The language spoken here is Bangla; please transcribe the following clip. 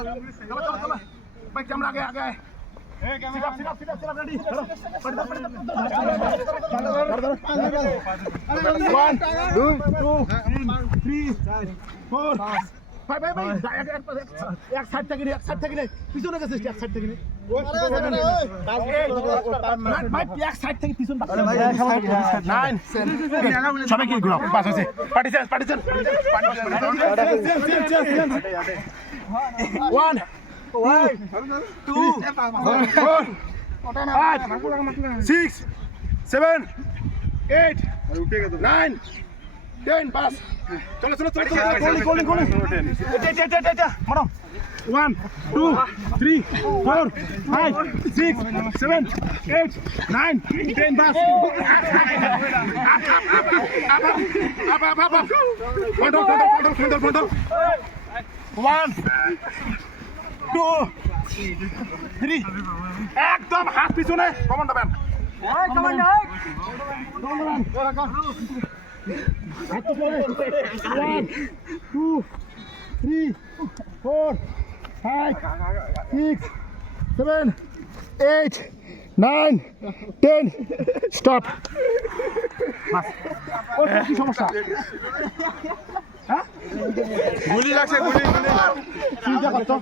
भाई कैमरा आगे आगे One, two, three, four, five. एक साइड থেকে পিছনে গেছে এক সাইড থেকে ভাই এক সাইড থেকে পিছন নাইন সবাই কি গ্রুপ পাস আছে পার্টিশন 1 2 4 5 6 7 8 9 10 pass চলো মারো 1 2 3 4 5 6 7 8 9 10 pass up 1 2 3 একদম হাত পিছনে কমান্ডার ম্যান হাত তো পড়ে 1 2 3 4 5 6 7 8 9 10 স্টপ বাস ও কি সমস্যা হ্যাঁ গুলি লাগছে গুলি চিন্তা করতো